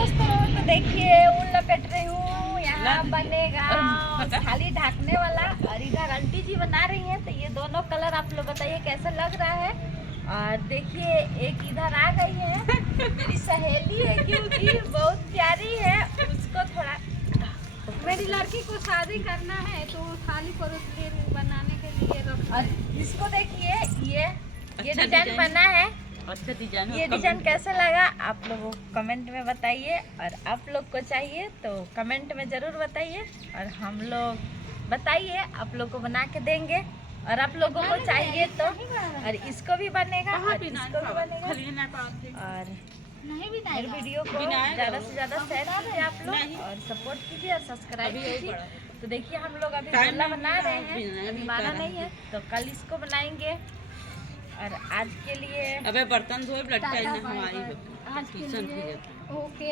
दोस्तों, तो देखिए ऊन लपेट रही हूँ। यहाँ बनेगा खाली ढकने वाला और इधर आंटी जी बना रही हैं। तो ये दोनों कलर आप लोग बताइए कैसा लग रहा है। और देखिए एक इधर आ गई है मेरी सहेली है, क्योंकि बहुत प्यारी है। उसको थोड़ा, मेरी लड़की को शादी करना है तो थाली परोस बनाने के लिए रख। और इसको देखिए ये अच्छा डिजाइन बना है। अच्छा डिजाइन। ये डिजाइन कैसा लगा आप लोगों को कमेंट में बताइए, और आप लोग को चाहिए तो कमेंट में ज़रूर बताइए, और हम लोग बताइए आप लोग को बना के देंगे। और आप लोगों को चाहिए तो, और इसको भी बनेगा और इसको भी बनेगा। और मेरे वीडियो को ज़्यादा से ज़्यादा शेयर कीजिए आप लोग, और सपोर्ट कीजिए और सब्सक्राइब कीजिए। तो देखिए हम लोग अभी गोला बना रहे हैं, अभी माना नहीं है तो कल इसको बनाएंगे। और आज के लिए अबे बर्तन धोए, ब्लड हमारी आज के लिए ओके।